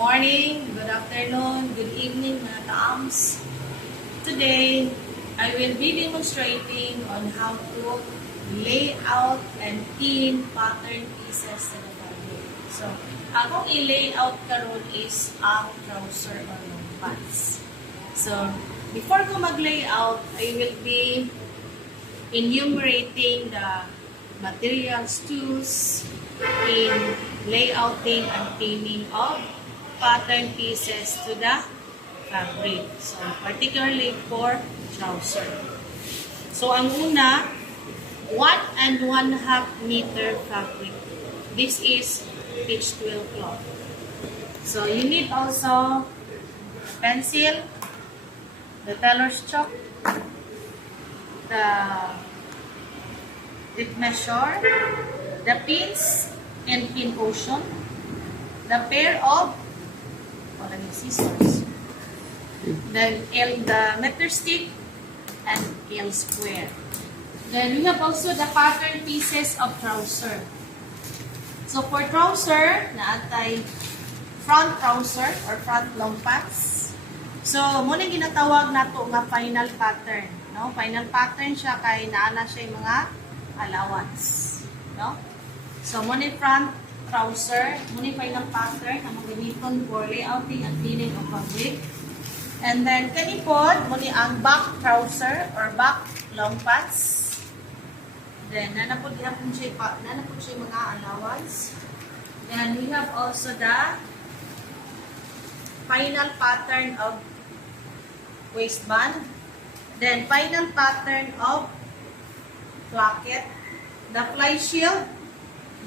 morning, good afternoon, good evening mga ka-AMS. Today, I will be demonstrating on how to lay out and pin pattern pieces sa fabric. So, akong i-layout karon is ang trouser or long pants. So, before ko mag-layout, I will be enumerating the materials, tools in layouting and pinning of pattern pieces to the fabric. So, particularly for trouser. So, ang una, 1 1/2 meter fabric. This is pitch twill cloth. So, you need also pencil, the tailor's chalk, the tape measure, the pins and pin cushion, the pair of scissors, then the meter stick and L square. Then we have also the pattern pieces of trouser. So for trouser, naatay front trouser or front long pants. So muna ginatawag nato nga final pattern, no? Final pattern siya kay naana siya yung mga allowance, no? So muna front trouser, muna final pattern ang magamiton for layouting and pinning of fabric. And then kanipod muna ang back trouser or back long pants. Then nanapod siya mga allowance. Then we have also the final pattern of waistband. Then final pattern of placket, the fly shield,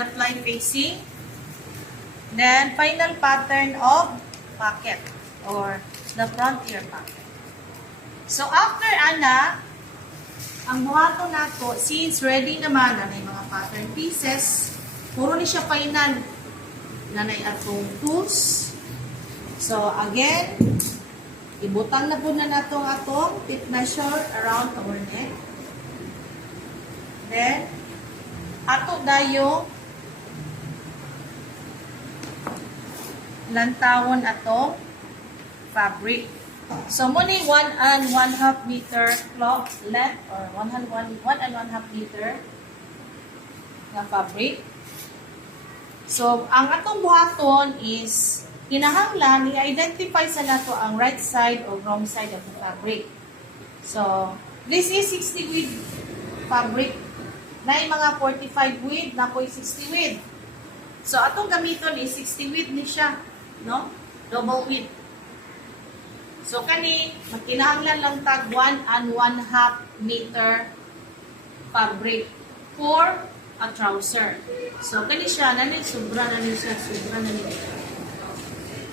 the fly facing, then final pattern of pocket or the front ear pocket. So after ana, ang buhato nato, since ready naman na may mga pattern pieces, puro ni siya final na may atong tools. So again, ibutang na po na nato atong tape measure around our neck. Then, ato dayo lantawon atong fabric. So, muna 1 1/2 meter cloth length or 1 1/2 meter na fabric. So, ang atong buhaton is kinahanglan i-identify sa nato ang right side o wrong side of the fabric. So, this is 60 width fabric. Na mga 45 width, na po 60 width. So, atong gamiton is 60 width ni siya, no? Double width. So, kani, magkinahanglan lang tag 1 1/2 meter fabric for a trouser. So, kani siya, sobra na siya.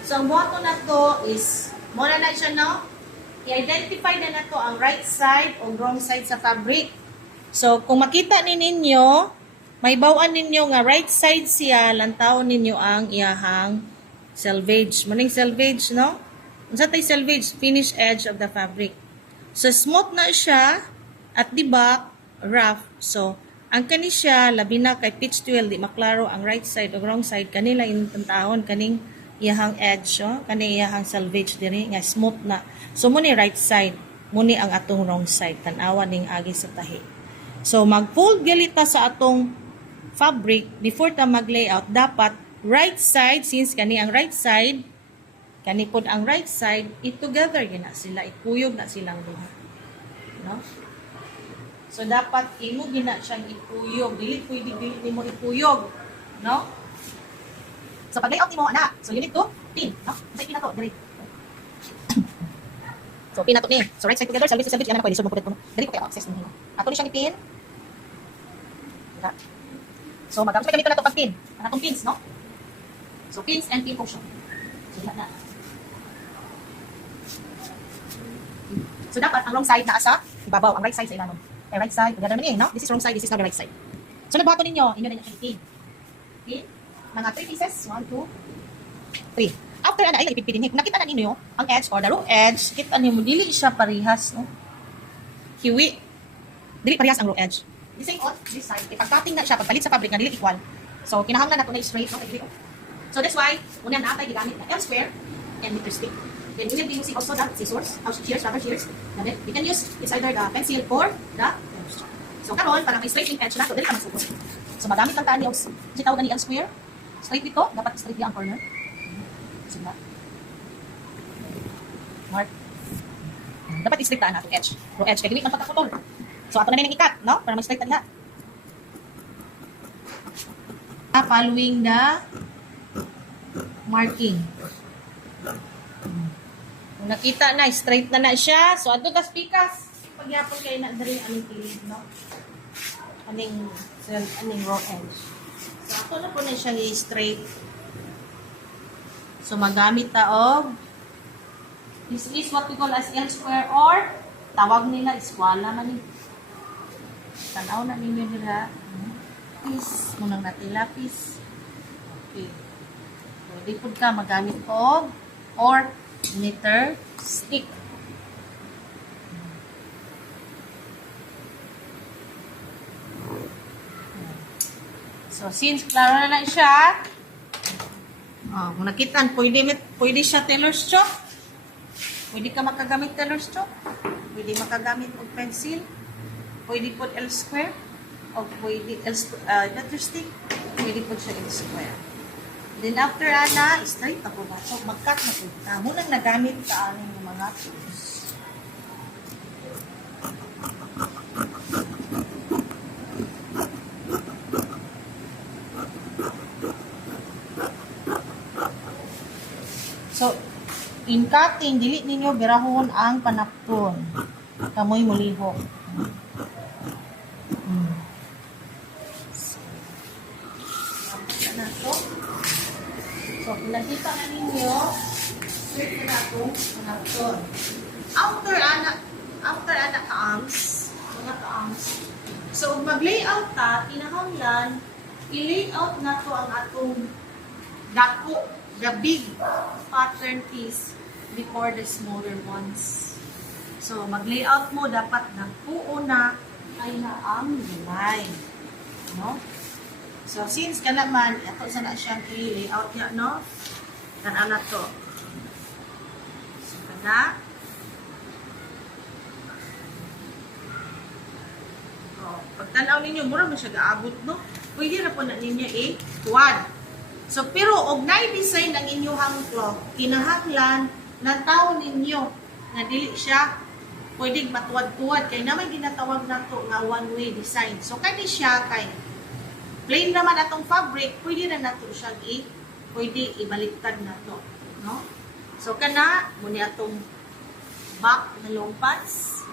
So, ang buhato na to is, muna na siya, no? I-identify na to ang right side o wrong side sa fabric. So, kung makita ninyo, may bawaan ninyo nga right side siya, lantawon ninyo ang iyahang selvage. Maning selvage, no? Unsa tay selvage? Finish edge of the fabric. So, smooth na siya at di back, rough. So, ang kani siya, labi na kay pitch twill, di maklaro ang right side o wrong side. Kanila yung tantahon, kaning iyahang edge, no? Kaning iyahang selvage diri, nga smooth na. So, muni right side, muni ang atong wrong side. Tanawa ning agi sa tahi. So, mag-fold galita sa atong fabric before ta mag-layout. Dapat right side, since kani ang right side, kani pod ang right side, together gina sila, ikuyog na silang duha. No? So, dapat imo gina siyang ikuyog. Dili mo ikuyog. No? So, pag-layout mo, ana. So, you need to pin. No? So, pin na to. Dali. So, pin na to ni. So, right side together, salvage, yan na pwede. So, mapulit po. Dali ko kayo access mo. Ato ni siyang ipin. So, magamit na ito pag-pin. Anatong pins, no? So, pins and pin cushion. So, diha na. So, dapat ang wrong side na asa, ibabaw. Ang right side sa ilalim. Okay, right side, together naman no? This is wrong side, this is not the right side. So, nagbato ninyo, inyo na yung pin. Pin. Mga 3 pieces. 1, 2, 3. After, ay, ipipidin. Kung nakita na ninyo, ang edge or the raw edge, kita ninyo, dili siya parihas, no? Hiwi. Dili parihas ang raw edge. The same on this side. Pag cutting na siya, pagpalit sa fabric na dili equal. So, kinahanglan nato na straight, no? So that's why, unang naatay gigamit na L square and meter stick. Then we will be using also the scissors, shears, rubber shears. Then we can use it's either the pencil or the stroke. So karon para may straight edge na to, dili ka masugod. So magamit lang tayo og tawag ni L square. Straight ito, dapat straight ang corner. So na. Mark. Dapat i-straight ta na to edge. Ro edge kay dili man pagkaputol. So ato na ning ikat, no? Para ma-straight ta diha. Following the marking. Kung nakita na, straight na siya. So, ato tas pikas. Pagyapon kayo na dali aning kilid, no? Aning raw edge. So, ato na po na siya i-straight. So, magamit ta og this is what we call as L square or tawag nila iswala man ni. Tanaw na ninyo dira. Lapis. Munang natin lapis. Okay. Pwede po ka magamit og or meter stick. So, since klaro na siya, kung nakitaan, pwede siya tailor's chalk. Pwede ka makagamit tailor's chalk. Pwede makagamit og pencil. Pwede po L square. O pwede meter stick. Pwede po siya L square. Then after ana, straight ako ba? So, mag-cut na po. Munang nagamit ka aning mga tools. So, in cutting, dili ninyo birahon ang panapton. Kamoy mulihok. So, kung nakita na ninyo, straight na itong panapton. After ana ka-arms, mga ka-arms, so, mag-layout ta, kinahanglan, i-layout na to ang atong dako, the big pattern piece before the smaller ones. So, mag-layout mo, dapat dako na ay na ang line. No? So, since ka naman, ito sana siyang i-layout niya, no? Tanaw na to. So, kada. Pag tanaw ninyo, mura mo siya gaabot, no? Pwede na po na ninyo i-quad. So, pero, og na-design ang inyong cloth, kinahanglan ng tao ninyo na dili siya pwedeng matuwad-tuwad. Kaya naman ginatawag na to nga one-way design. So, kani siya kay plain naman atong fabric, pwede na nato siya pwede ibaliktad na to, no? So kana muni atong back na long pants,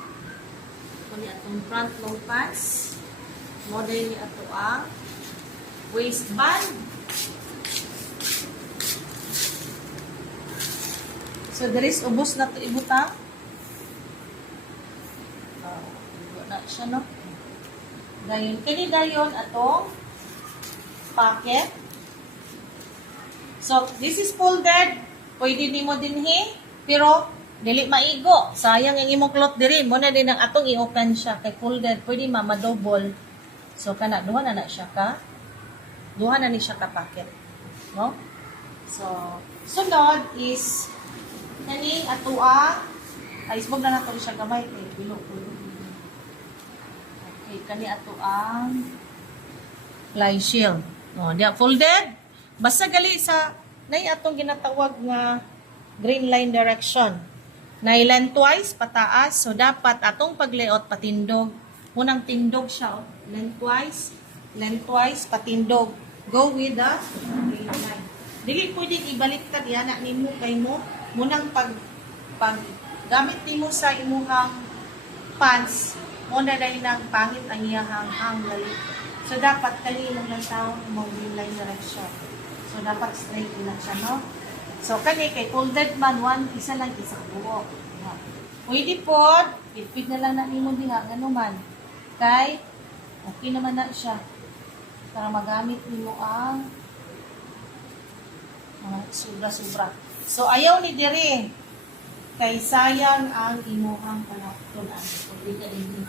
muni atong front long pants, model ni ato ang waistband. So there is ubos na to ibutang. Na siya, no? Dayon kini dayon atong pocket. So, this is folded. Pwede nimo dinhi, pero dili maigo. Sayang ang imong cloth diri. Mo na din ang atong i-open siya kay folded. Pwede ma-double. So, kana duha na siya ka. Duha na ni siya ka pocket. No? So, sunod is kaning atoa. Ay, isbog na nato siya gamay kay bilog. Okay, kani atoang fly shield. No, dia folded. Basta gali sa nay atong ginatawag nga green line direction. Nay lengthwise pataas, so dapat atong pag-layout patindog. Munang tindog siya, lengthwise patindog. Go with the green line. Dili pwedeng ibaliktad yana nimo kay mo munang pag gamit nimo sa imuhang pants, mo na dahil ng pangit ang iyahang hanglalit. So, dapat kaninong lang tao mong green line direction. So, dapat straight lang siya, no? So, kani kay folded man, isa lang isang buo. Pwede po, ipid na lang na nimo diha, gano'n man. Kay, okay naman na siya. Para magamit nimo ang mga sobra-sobra. So, ayaw ni Dere. Kay sayang ang imuhang panaktunan. Pwede ka din.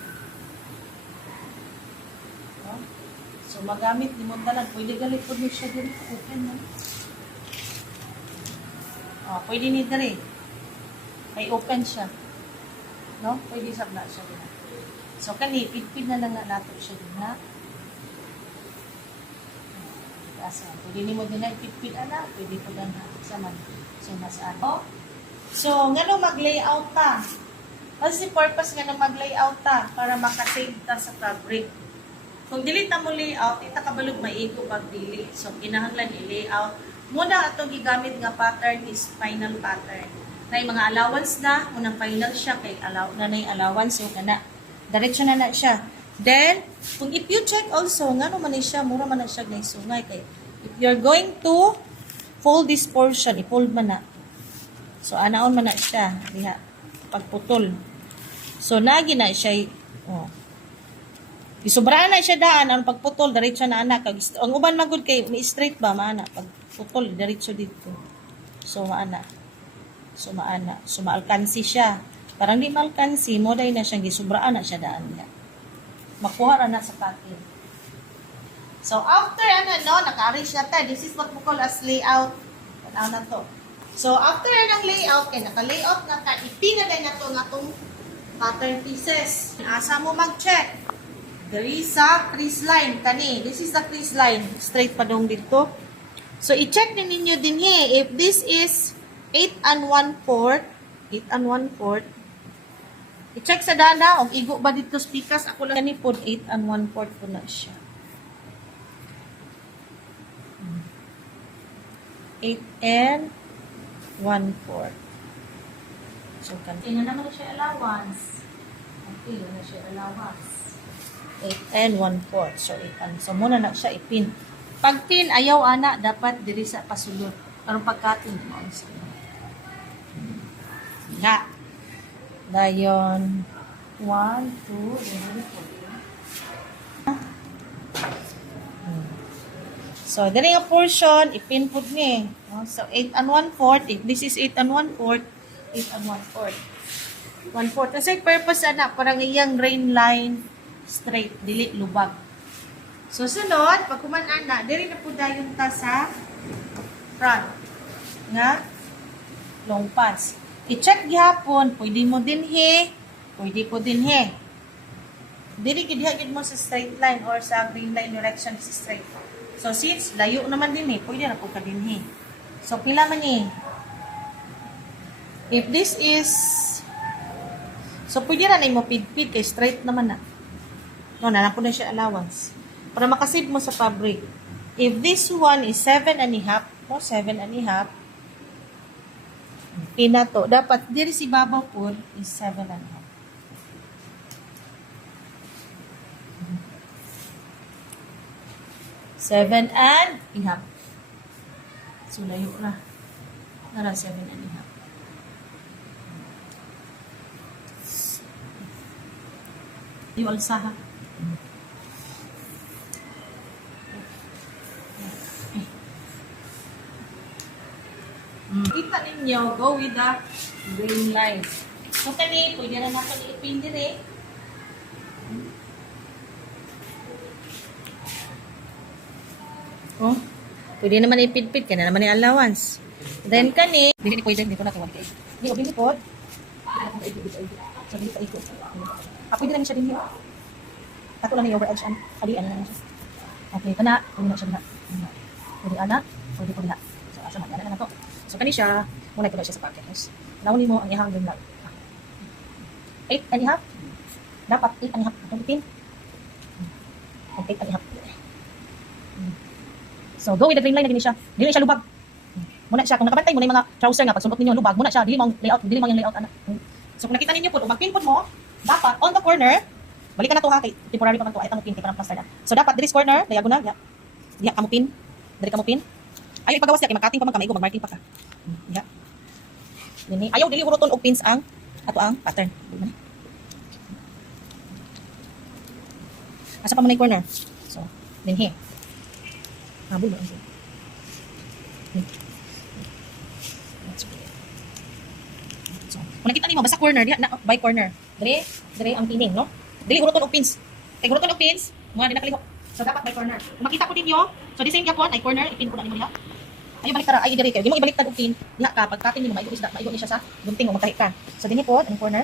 So, magamit ni mo talag. Pwede galipod mo siya din. Open mo. Oh, pwede ni dire. May open siya. No? Pwede sab na siya din. So kani pidpid na lang na nato siya din na. Asa, pwede nimo din na pidpid ana, pwede po dan sa man. So mas ano. So ngano mag-layout ta? Kasi purpose nga na mag-layout ta para makasave ta sa fabric. Kung dili ta mo layout, ita kabalog maigo pag dili. So kinahanglan i-layout. Muna atong gigamit nga pattern is final pattern. Nay mga allowance na, unang final siya kay nay allowance so kana. Diretso na siya. Then, kung if you check also, ngano man siya, mura man na siya naisungay kay if you're going to fold this portion, i-fold man na. So anaon man na siya diha pagputol. So nagi na siya oh. Isubraan na siya daan ang pagputol diretso na ana kag ang uban magud kay may straight ba maana pagputol diretso dito. So maana. So maalkansi siya. Parang di maalkansi, mo day na siyang gisubraan na siya daan niya. Makuha ra na sa pattern. So after naka-arrange na ta. This is what we call as layout. Tanaw na to. So after ng layout, kay naka-layout na ta, ipinagay na to nga tong pattern pieces. Asa mo mag-check? Diri sa crease line kani. This is the crease line. Straight pa dong dito. So i-check din ninyo din if this is 8 1/4, 8 1/4. I-check sa dana og igo ba dito spikas ako lang ni pod 8 1/4 po na siya. 8 1/4. So kanina naman siya allowance. Okay, na siya allowance. 8 1/4. So 8 so muna na siya ipin. Pag pin ayaw ana dapat diri sa pasulod. Aron pagkatin mo sa nga. Dayon 1, 2, so, dali nga portion, ipinput ni. So, 8 1/4. If this is 8 1/4, 8 1/4. 1/4. Kasi purpose ana, parang iyang rain line straight, dili lubag. So, sunod, pag kumanan na, dili na po dayon ta sa front. Nga, long pants. I-check gihapon, pwede mo din pwede po din dili gid mo sa straight line or sa green line direction sa straight. So since layo naman din pwede na po ka din So pila man if this is so pwede na mo pidpid kay straight naman na. No, na po na siya allowance. Para makasave mo sa fabric. If this one is 7 and a half, 7 and a half, to dapat diri si babaw po is 7 and a half. Seven and a half. So layo na. Nara 7 and a half. Yung alsaha. Kita ninyo, go with the green line. So, kani, pwede na natin i-pin dire. Oh, pwede naman ipidpid ka na naman yung allowance. Then, kani, hindi pwede, dito na ito. Hindi ko binipod. So, dito ikot. Pwede lang siya din yun. Ako lang yung over edge. Kalian na lang siya. Okay, ito na. Pwede na siya na. Pwede na. Pwede po na. So, asa na. Yan na to. So, kani siya, muna ito na siya sa pockets. Naunin mo ang ihang green line. 8 and a half. Dapat 8 and a half. Itong pin. 8 and a half. So, go with the green line na din siya. Dili siya lubag. Muna siya. Kung nakabantay mo na yung mga trouser nga, pag sundot ninyo lubag, muna siya. Dili mo yung layout. So, kung nakita ninyo po, pag pinput mo, dapat on the corner, balikan na to ha, kay temporary pa man to, ay tamupin, kay parang plaster na. So, dapat this corner, diagonal, diya, kamupin, dari kamupin. Ayaw ipagawas niya, kay magkating pa man kamay ko, magmarking pa ka. Diya. Ayaw, dili uruton og pins ang, ato ang pattern. Asa pa man na yung corner. So, then here. Habol mo. So, kung nakita niyo, basta corner, diya, na, by corner. Dire ang pining, no? Dili uruton og pins. Kay uruton og pins, mga di nakalihok. So dapat by corner. Kung makita ko ninyo, so the same yapon ay corner, ipin ko na ninyo diha. Ayo balik tara, ay diri kayo. Di mo ibalik og tin. Diha ka pag cutting nimo maigo isda, maigo ni siya sa gunting o magtahi ka. So dinhi po, ang corner.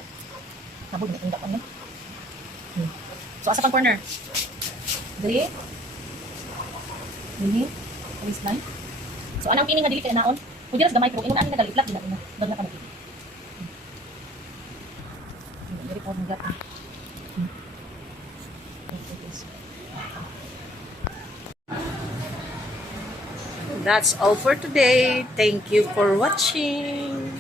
Nabog ni indak ano. So asa pang corner? Diri. Dili. Waistline. So anong kini nga dili kay naon? Kung dili gamay pero ingon ani nagalitlat dili na. Dag na ka mo. Diri po mga. That's all for today. Thank you for watching.